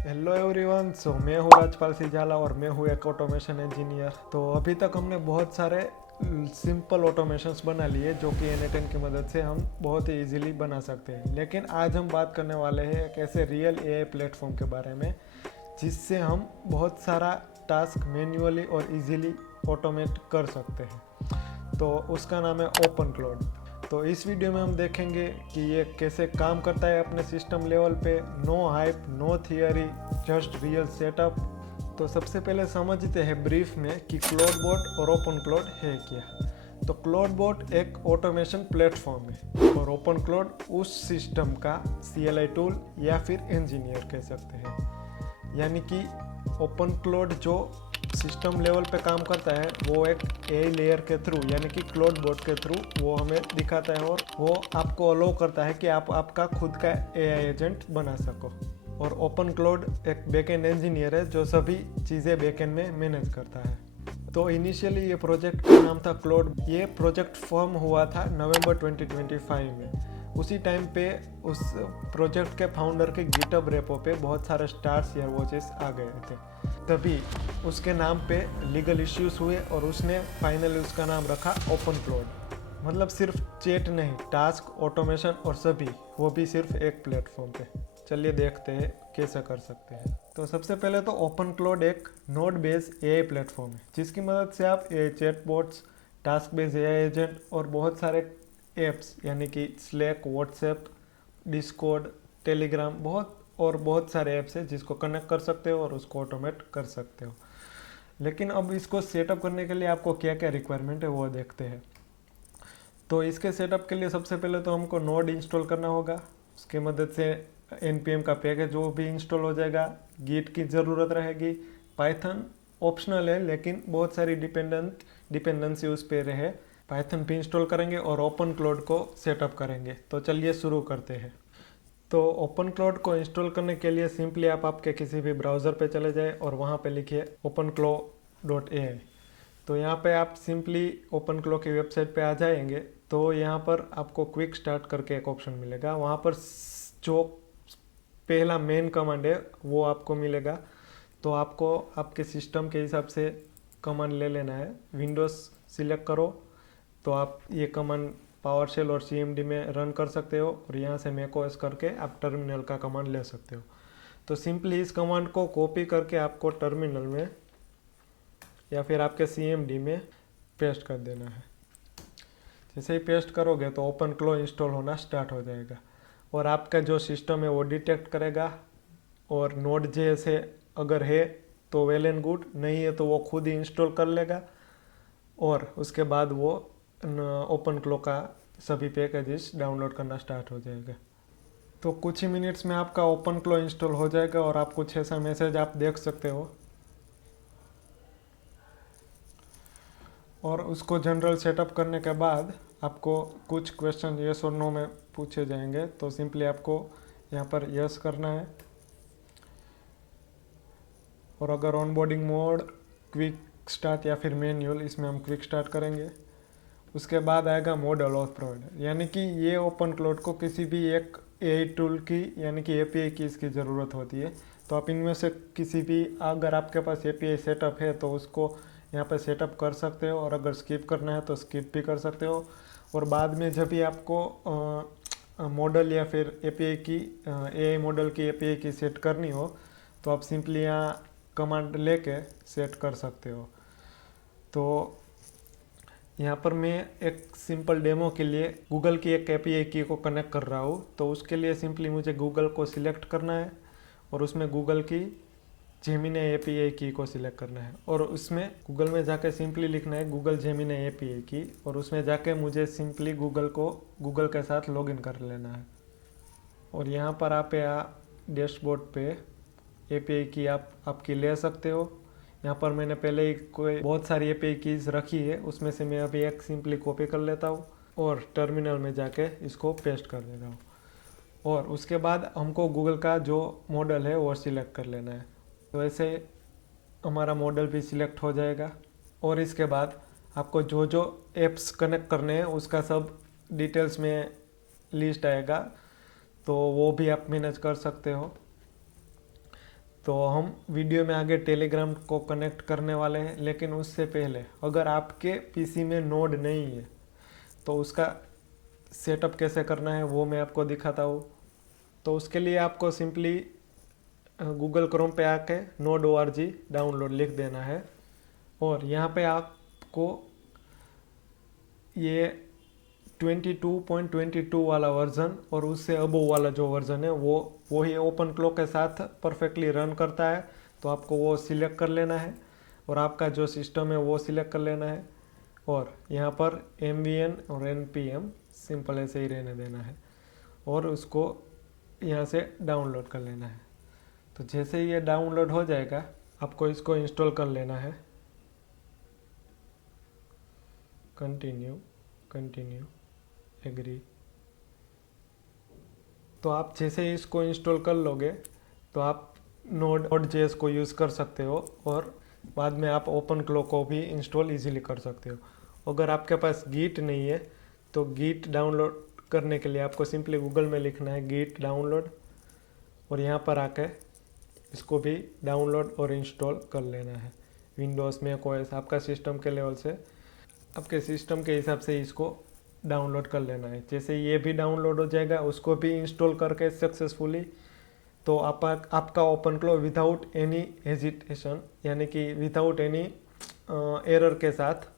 Hello everyone. मैं हूँ राजपाल सिजाला और मैं हूँ एक ऑटोमेशन इंजीनियर। तो अभी तक हमने बहुत सारे सिंपल ऑटोमेशंस बना लिए जो कि N8N की मदद से हम बहुत ही इजीली बना सकते हैं। लेकिन आज हम बात करने वाले हैं एक ऐसे रियल एआई प्लेटफॉर्म के बारे में जिससे हम बहुत सारा टास्क मैन्युअली और इजीली ऑटोमेट कर सकते हैं। तो उसका नाम है ओपन क्लाउड। तो इस वीडियो में हम देखेंगे कि ये कैसे काम करता है अपने सिस्टम लेवल पे। No hype, no theory, just real setup. तो सबसे पहले समझते हैं ब्रीफ में कि क्लाउडबोट और ओपन क्लाउड है क्या। तो क्लाउडबोट एक ऑटोमेशन प्लेटफॉर्म है और ओपन क्लाउड उस सिस्टम का CLI टूल या फिर इंजीनियर कह सकते हैं। यानी कि ओपन क्लाउड जो सिस्टम लेवल पे काम करता है वो एक एआई लेयर के थ्रू यानी कि क्लाउडबोट के थ्रू वो हमें दिखाता है और वो आपको अलो करता है कि आप आपका खुद का एआई एजेंट बना सको। और ओपन क्लाउड एक बैकएंड इंजीनियर है जो सभी चीज़ें बैकएंड में मैनेज करता है। तो इनिशियली ये प्रोजेक्ट का नाम था क्लाउड। ये प्रोजेक्ट फॉर्म हुआ था नवंबर 2025 में। उसी टाइम पे उस प्रोजेक्ट के फाउंडर के गिटहब रेपो पे बहुत सारे स्टार्स या वॉचेस आ गए थे। तभी उसके नाम पे लीगल इश्यूज हुए और उसने फाइनली उसका नाम रखा ओपन क्लाउड। मतलब सिर्फ चैट नहीं, टास्क, ऑटोमेशन और सभी, वो भी सिर्फ एक प्लेटफॉर्म पे। चलिए देखते हैं कैसे कर सकते हैं। तो सबसे पहले तो ओपन क्लाउड एक नोड बेस एआई प्लेटफॉर्म है जिसकी मदद से आप AI chatbots, task base AI agent और बहुत सारे एप्स यानी कि स्लैक, व्हाट्सएप, डिस्कॉर्ड, टेलीग्राम, बहुत सारे ऐप्स हैं जिसको कनेक्ट कर सकते हो और उसको ऑटोमेट कर सकते हो। लेकिन अब इसको सेटअप करने के लिए आपको क्या क्या रिक्वायरमेंट है वो देखते हैं। तो इसके सेटअप के लिए सबसे पहले तो हमको नोड इंस्टॉल करना होगा। उसकी मदद से npm का पैकेज वो भी इंस्टॉल हो जाएगा। गिट की ज़रूरत रहेगी। पाइथन ऑप्शनल है लेकिन बहुत सारी डिपेंडेंसी उस पर रहे। पाइथन भी इंस्टॉल करेंगे और ओपन क्लाउड को सेटअप करेंगे। तो चलिए शुरू करते हैं। तो ओपन क्लाउड को इंस्टॉल करने के लिए सिंपली आप आपके किसी भी ब्राउज़र पे चले जाए और वहाँ पे लिखिए openclaw.ai। तो यहाँ पे आप सिंपली ओपन क्लाउड की वेबसाइट पे आ जाएंगे। तो यहाँ पर आपको क्विक स्टार्ट करके एक ऑप्शन मिलेगा। वहाँ पर जो पहला मेन कमांड है वो आपको मिलेगा। तो आपको आपके सिस्टम के हिसाब से कमांड ले लेना है। विंडोज़ सिलेक्ट करो तो आप ये कमांड पावर शेल और CMD में रन कर सकते हो और यहाँ से macOS करके आप टर्मिनल का कमांड ले सकते हो। तो सिंपली इस कमांड को कॉपी करके आपको टर्मिनल में या फिर आपके CMD में पेस्ट कर देना है। जैसे ही पेस्ट करोगे तो ओपन क्लो इंस्टॉल होना स्टार्ट हो जाएगा और आपका जो सिस्टम है वो डिटेक्ट करेगा। और नोड जैसे अगर है तो वेल एंड गुड, नहीं है तो वो खुद ही इंस्टॉल कर लेगा और उसके बाद वो ओपन क्लो का सभी पैकेजेस डाउनलोड करना स्टार्ट हो जाएगा। तो कुछ ही मिनट्स में आपका ओपन क्लो इंस्टॉल हो जाएगा और आप कुछ ऐसा मैसेज आप देख सकते हो। और उसको जनरल सेटअप करने के बाद आपको कुछ क्वेश्चन यस और नो में पूछे जाएंगे। तो सिंपली आपको यहाँ पर यस करना है। और अगर ऑनबोर्डिंग मोड, क्विक स्टार्ट या फिर मैन्युअल, इसमें हम क्विक स्टार्ट करेंगे। उसके बाद आएगा मॉडल ऑफ प्रोवाइडर, यानी कि ये ओपन क्लाउड को किसी भी एक एआई टूल की यानी कि एपीआई की इसकी ज़रूरत होती है। तो आप इनमें से किसी भी, अगर आपके पास एपीआई सेटअप है तो उसको यहाँ पर सेटअप कर सकते हो और अगर स्किप करना है तो स्किप भी कर सकते हो। और बाद में जब भी आपको मॉडल या फिर एपीआई की एआई मॉडल की एपीआई की सेट करनी हो तो आप सिंपली यहाँ कमांड लेके सेट कर सकते हो। तो यहाँ पर मैं एक सिंपल डेमो के लिए गूगल की एक एपीआई की को कनेक्ट कर रहा हूँ। तो उसके लिए सिंपली मुझे गूगल को सिलेक्ट करना है और उसमें गूगल की जेमिनी एपीआई की को सिलेक्ट करना है और उसमें गूगल में जाके सिंपली लिखना है गूगल जेमिनी एपीआई की और उसमें जाके मुझे सिंपली गूगल के साथ लॉगिन कर लेना है। और यहाँ पर आप डैशबोर्ड पे एपीआई की आपकी ले सकते हो। यहाँ पर मैंने पहले ही कोई बहुत सारी एपीआई कीज रखी है, उसमें से मैं अभी एक सिंपली कॉपी कर लेता हूँ और टर्मिनल में जाके इसको पेस्ट कर देता हूँ। और उसके बाद हमको गूगल का जो मॉडल है वो सिलेक्ट कर लेना है। तो ऐसे हमारा मॉडल भी सिलेक्ट हो जाएगा। और इसके बाद आपको जो जो एप्स कनेक्ट करने हैं उसका सब डिटेल्स में लिस्ट आएगा, तो वो भी आप मैनेज कर सकते हो। तो हम वीडियो में आगे टेलीग्राम को कनेक्ट करने वाले हैं, लेकिन उससे पहले अगर आपके पीसी में नोड नहीं है तो उसका सेटअप कैसे करना है वो मैं आपको दिखाता हूँ। तो उसके लिए आपको सिंपली गूगल क्रोम पे आके node.org डाउनलोड लिख देना है और यहाँ पे आपको ये 22.22 वाला वर्जन और उससे अबव वाला जो वर्जन है वो ही ओपन क्लो के साथ परफेक्टली रन करता है। तो आपको वो सिलेक्ट कर लेना है और आपका जो सिस्टम है वो सिलेक्ट कर लेना है और यहाँ पर MVN और NPM सिंपल ऐसे ही रहने देना है और उसको यहाँ से डाउनलोड कर लेना है। तो जैसे ही ये डाउनलोड हो जाएगा आपको इसको इंस्टॉल कर लेना है। Continue agree. तो आप जैसे ही इसको इंस्टॉल कर लोगे तो आप Node.js को यूज़ कर सकते हो और बाद में आप ओपन क्लो को भी इंस्टॉल इजीली कर सकते हो। अगर आपके पास गिट नहीं है तो गिट डाउनलोड करने के लिए आपको सिंपली गूगल में लिखना है गिट डाउनलोड और यहाँ पर आके इसको भी डाउनलोड और इंस्टॉल कर लेना है। विंडोज़ में कोई आपका सिस्टम के लेवल से आपके सिस्टम के हिसाब से इसको डाउनलोड कर लेना है। जैसे ये भी डाउनलोड हो जाएगा उसको भी इंस्टॉल करके सक्सेसफुली तो आपका ओपन क्लो विदाउट एनी हेजिटेशन यानी कि विदाउट एनी एरर के साथ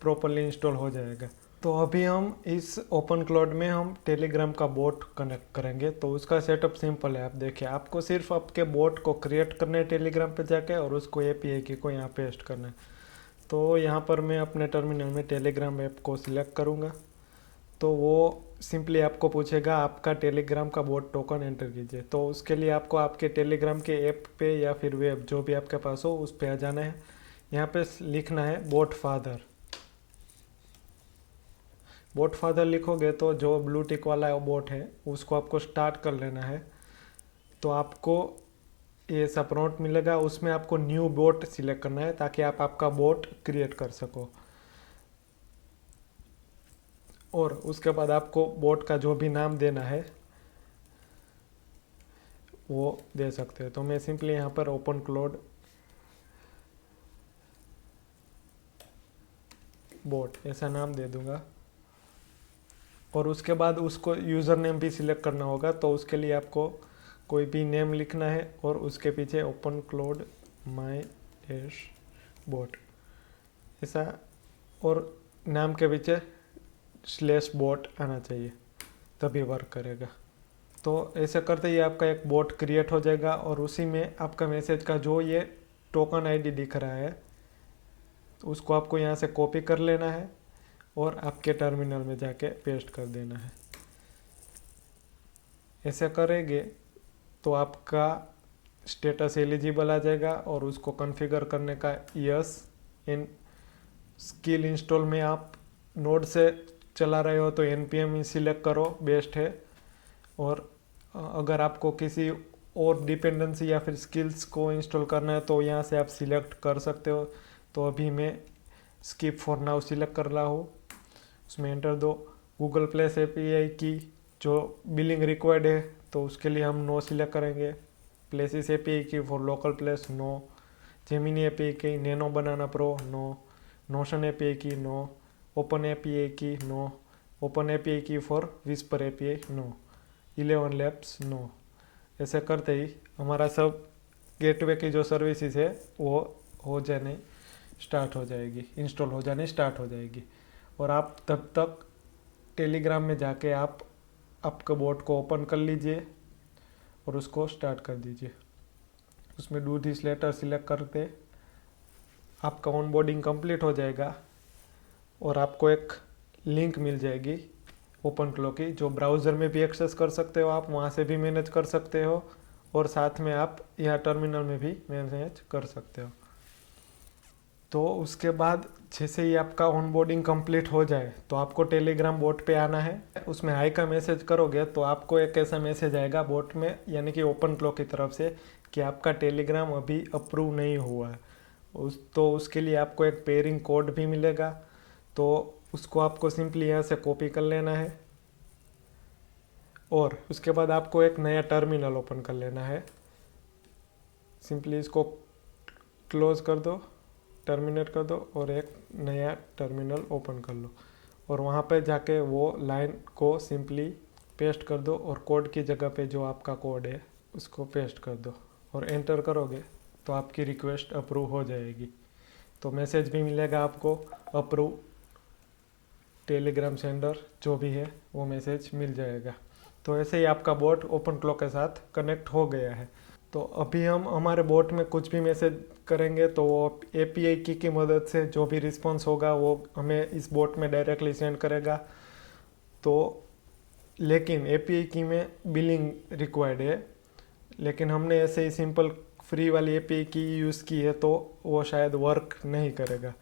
प्रॉपरली इंस्टॉल हो जाएगा। तो अभी हम इस ओपन क्लाउड में हम टेलीग्राम का बोट कनेक्ट करेंगे। तो उसका सेटअप सिंपल है। आप देखिए आपको सिर्फ आपके बोट को क्रिएट करना है टेलीग्राम पे जाके और उसको API की को यहाँ पेस्ट करना है। तो यहाँ पर मैं अपने टर्मिनल में टेलीग्राम ऐप को सिलेक्ट करूँगा तो वो सिंपली आपको पूछेगा आपका टेलीग्राम का बोट टोकन एंटर कीजिए। तो उसके लिए आपको आपके टेलीग्राम के ऐप पे या फिर वेब जो भी आपके पास हो उस पर आ जाना है। यहाँ पे लिखना है बोट फादर लिखोगे तो जो ब्लू टिक वाला बोट है उसको आपको स्टार्ट कर लेना है। तो आपको ये सब प्रॉम्प्ट मिलेगा, उसमें आपको न्यू बोट सिलेक्ट करना है ताकि आप आपका बोट क्रिएट कर सको और उसके बाद आपको बोट का जो भी नाम देना है वो दे सकते हो। तो मैं सिंपली यहाँ पर ओपन क्लाउड बोट ऐसा नाम दे दूंगा और उसके बाद उसको यूज़र नेम भी सिलेक्ट करना होगा। तो उसके लिए आपको कोई भी नेम लिखना है और उसके पीछे ओपन क्लाउड माई एस बोट ऐसा और नाम के पीछे /बोट आना चाहिए तभी वर्क करेगा। तो ऐसे करते ही आपका एक बोट क्रिएट हो जाएगा और उसी में आपका मैसेज का जो ये टोकन आईडी दिख रहा है उसको आपको यहाँ से कॉपी कर लेना है और आपके टर्मिनल में जाके पेस्ट कर देना है। ऐसे करेंगे तो आपका स्टेटस एलिजिबल आ जाएगा और उसको कॉन्फ़िगर करने का यस इन स्किल इंस्टॉल में आप नोड से चला रहे हो तो NPM ही सिलेक्ट करो बेस्ट है। और अगर आपको किसी और डिपेंडेंसी या फिर स्किल्स को इंस्टॉल करना है तो यहाँ से आप सिलेक्ट कर सकते हो। तो अभी मैं स्किप फॉर नाउ सिलेक्ट कर रहा हूँ, उसमें एंटर दो। गूगल प्लेस API की जो बिलिंग रिक्वायर्ड है तो उसके लिए हम नो सिलेक्ट करेंगे। प्लेसिस API की for local place no. Gemini API की Nano Banana Pro no. Notion API की नो। ओपन API की नो। ओपन API की for Whisper API no. 11 Labs no. ऐसे करते ही हमारा सब गेटवे की जो सर्विसेज है वो हो जाने स्टार्ट हो जाएगी, इंस्टॉल हो जाने स्टार्ट हो जाएगी। और आप तब तक टेलीग्राम में जाके आप आपका बोट को ओपन कर लीजिए और उसको स्टार्ट कर दीजिए। उसमें डू दिस लेटर सिलेक्ट करते आपका ऑनबोर्डिंग कंप्लीट हो जाएगा और आपको एक लिंक मिल जाएगी ओपन क्लो की जो ब्राउज़र में भी एक्सेस कर सकते हो, आप वहाँ से भी मैनेज कर सकते हो और साथ में आप यहाँ टर्मिनल में भी मैनेज कर सकते हो। तो उसके बाद जैसे ही आपका ऑनबोर्डिंग कंप्लीट हो जाए तो आपको टेलीग्राम बोट पे आना है। उसमें हाई का मैसेज करोगे तो आपको एक ऐसा मैसेज आएगा बोट में यानी कि ओपन क्लो की तरफ से कि आपका टेलीग्राम अभी अप्रूव नहीं हुआ है। तो उसके लिए आपको एक पेयरिंग कोड भी मिलेगा। तो उसको आपको सिंपली यहाँ से कॉपी कर लेना है और उसके बाद आपको एक नया टर्मिनल ओपन कर लेना है। सिंपली इसको क्लोज कर दो, टर्मिनेट कर दो और एक नया टर्मिनल ओपन कर लो और वहाँ पे जाके वो लाइन को सिंपली पेस्ट कर दो और कोड की जगह पे जो आपका कोड है उसको पेस्ट कर दो और एंटर करोगे तो आपकी रिक्वेस्ट अप्रूव हो जाएगी। तो मैसेज भी मिलेगा आपको, अप्रूव टेलीग्राम सेंडर जो भी है वो मैसेज मिल जाएगा। तो ऐसे ही आपका बोट ओपनफ्लो के साथ कनेक्ट हो गया है। तो अभी हम हमारे बोट में कुछ भी मैसेज करेंगे तो वो एपीआई की मदद से जो भी रिस्पॉन्स होगा वो हमें इस बोट में डायरेक्टली सेंड करेगा। तो लेकिन एपीआई की में बिलिंग रिक्वायर्ड है, लेकिन हमने ऐसे ही सिंपल फ्री वाली एपीआई की यूज़ की है तो वो शायद वर्क नहीं करेगा।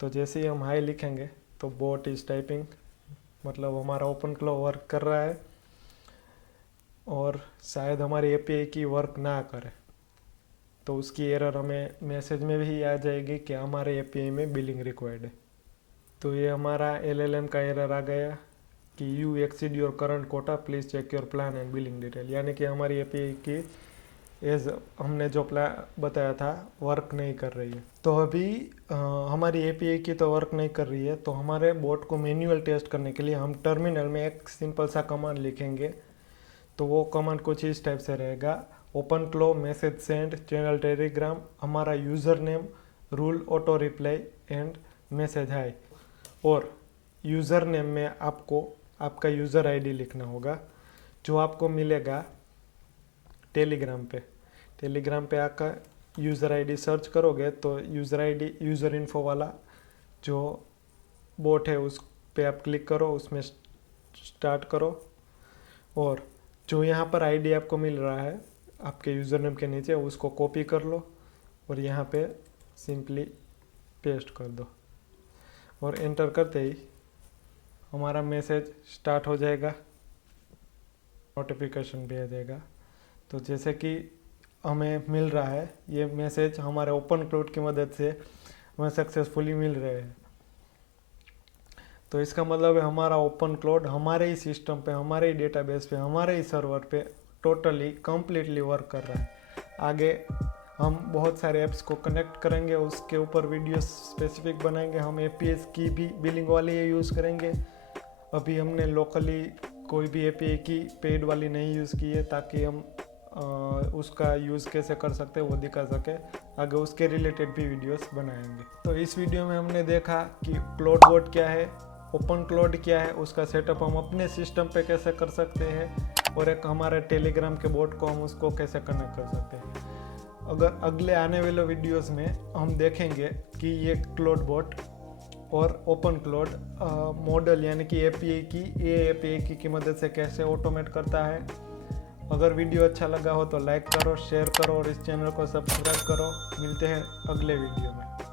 तो जैसे ही हम हाई लिखेंगे तो बोट इज़ टाइपिंग, मतलब हमारा ओपनफ्लो वर्क कर रहा है और शायद हमारी एपीआई की वर्क ना करे तो उसकी एरर हमें मैसेज में भी आ जाएगी कि हमारे एपीआई में बिलिंग रिक्वायर्ड है। तो ये हमारा एलएलएम का एरर आ गया कि you exceed your current quota, please check your plan and billing detail, यानी कि हमारी एपीआई की एज हमने जो प्लान बताया था वर्क नहीं कर रही है। तो अभी हमारी एपीआई की तो वर्क नहीं कर रही है, तो हमारे बोट को मैन्युअल टेस्ट करने के लिए हम टर्मिनल में एक सिंपल सा कमांड लिखेंगे। तो वो कमांड कुछ इस टाइप से रहेगा, ओपनफ्लो मैसेज सेंड चैनल टेलीग्राम, हमारा user name rule auto reply and message hi. और यूज़र नेम में आपको आपका यूज़र आईडी लिखना होगा जो आपको मिलेगा टेलीग्राम पे आकर यूज़र आईडी सर्च करोगे तो यूज़र आईडी यूज़र इन्फो वाला जो बोट है उस पे आप क्लिक करो, उसमें स्टार्ट करो और जो यहाँ पर आईडी आपको मिल रहा है आपके यूज़र नेम के नीचे उसको कॉपी कर लो और यहाँ पे सिंपली पेस्ट कर दो और एंटर करते ही हमारा मैसेज स्टार्ट हो जाएगा, नोटिफिकेशन भी आ जाएगा। तो जैसे कि हमें मिल रहा है ये मैसेज हमारे ओपनफ्लो की मदद से हमें सक्सेसफुली मिल रहे हैं। तो इसका मतलब है हमारा ओपनफ्लो हमारे ही सिस्टम पे, हमारे ही डेटाबेस पे, हमारे ही सर्वर पे टोटली कम्प्लीटली वर्क कर रहा है। आगे हम बहुत सारे ऐप्स को कनेक्ट करेंगे, उसके ऊपर वीडियो स्पेसिफिक बनाएंगे, हम एपीआई की भी बिलिंग वाली यूज़ करेंगे। अभी हमने लोकली कोई भी एपीआई की पेड वाली नहीं यूज़ की है ताकि हम उसका यूज़ कैसे कर सकते हैं वो दिखा सके, आगे उसके रिलेटेड भी वीडियोस बनाएंगे। तो इस वीडियो में हमने देखा कि क्लाउड बोट क्या है, ओपनफ्लो क्या है, उसका सेटअप हम अपने सिस्टम पे कैसे कर सकते हैं और एक हमारे टेलीग्राम के बोट को हम उसको कैसे कनेक्ट कर सकते हैं। अगर अगले आने वाले वीडियोस में हम देखेंगे कि ये क्लाउड बोट और ओपनफ्लो मॉडल यानी कि एपीआई की मदद से कैसे ऑटोमेट करता है। अगर वीडियो अच्छा लगा हो तो लाइक करो, शेयर करो और इस चैनल को सब्सक्राइब करो। मिलते हैं अगले वीडियो में।